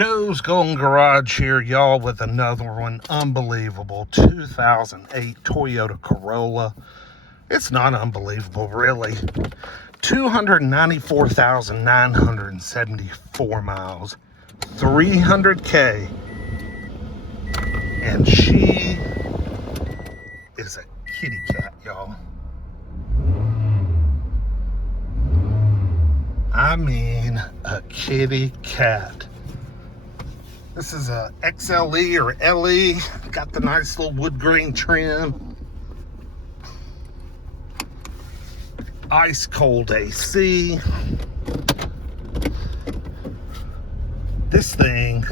Joe's Golden Garage here, y'all, with another one. Unbelievable 2008 Toyota Corolla. It's not unbelievable, really. 294,974 miles, 300K, and she is a kitty cat, y'all. I mean, a kitty cat. This is a XLE or LE. Got the nice little wood grain trim. Ice cold AC. This thing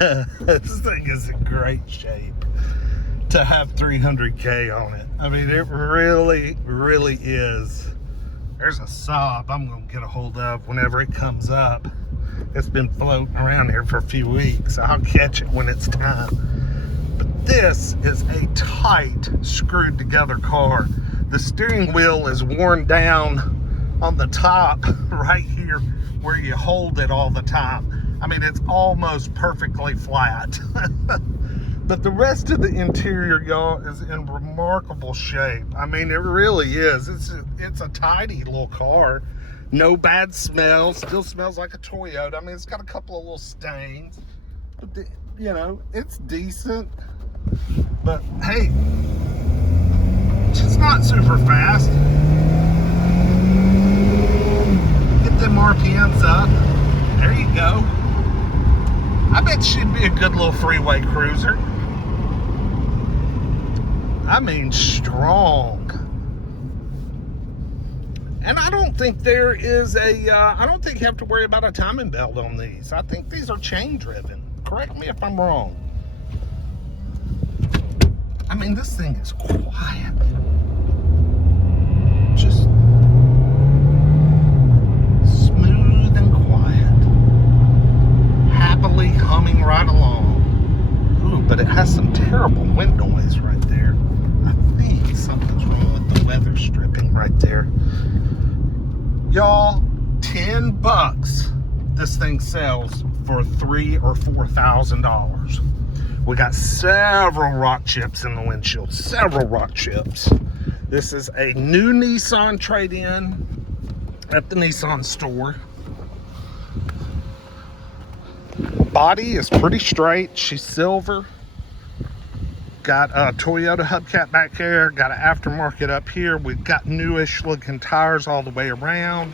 is in great shape to have 300K on it. I mean, it really, really is. There's a Saab I'm gonna get a hold of whenever it comes up. It's been floating around here for a few weeks. I'll catch it when it's time. But this is a tight, screwed together car. The steering wheel is worn down on the top right here where you hold it all the time. I mean, it's almost perfectly flat. But the rest of the interior, y'all, is in remarkable shape. I mean, it really is. It's a tidy little car. No bad smell. Still smells like a Toyota. I mean, it's got a couple of little stains. But, you know, it's decent. But, hey, it's not super fast. Get them RPMs up. There you go. I bet she'd be a good little freeway cruiser. I mean, strong. And I don't think there is I don't think you have to worry about a timing belt on these. I think these are chain driven. Correct me if I'm wrong. I mean, this thing is quiet. Just smooth and quiet. Happily humming right along. Ooh, but it has some terrible wind noise right there. I think something's wrong with the weather stripping right there. Y'all, $10 this thing sells for $3,000 or $4,000. We got several rock chips in the windshield, several rock chips. This is a new Nissan trade-in at the Nissan store. Body is pretty straight. She's silver. Got a Toyota hubcap back there. Got an aftermarket up here. We've got newish looking tires all the way around.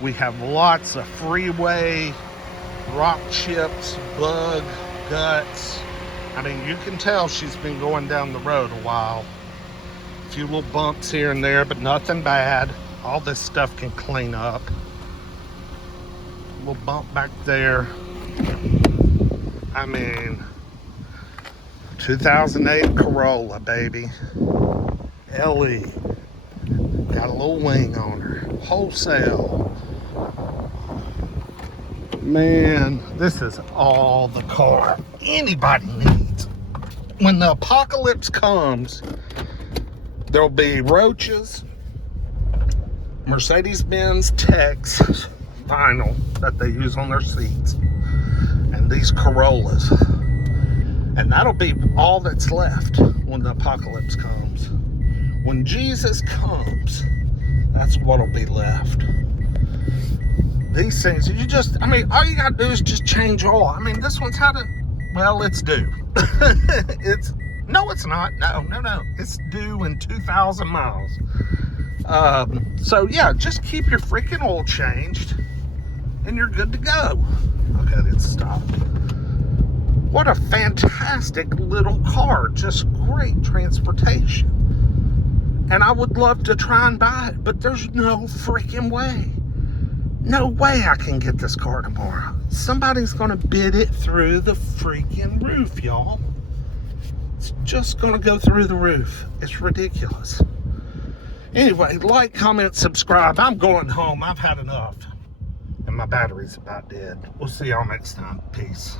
We have lots of freeway, rock chips, bug, guts. I mean, you can tell she's been going down the road a while. A few little bumps here and there, but nothing bad. All this stuff can clean up. A little bump back there. I mean, 2008 Corolla, baby. LE. Got a little wing on her. Wholesale. Man, this is all the car anybody needs. When the apocalypse comes, there'll be roaches, Mercedes-Benz Tex vinyl that they use on their seats, and these Corollas. And that'll be all that's left when the apocalypse comes. When Jesus comes, that's what'll be left. These things, all you gotta do is just change oil. I mean, this one's it's due. No, it's not. No. It's due in 2,000 miles. So yeah, just keep your freaking oil changed and you're good to go. Okay, it's stopped. What a fantastic little car. Just great transportation. And I would love to try and buy it, but there's no freaking way. No way I can get this car tomorrow. Somebody's going to bid it through the freaking roof, y'all. It's just going to go through the roof. It's ridiculous. Anyway, like, comment, subscribe. I'm going home. I've had enough. And my battery's about dead. We'll see y'all next time. Peace.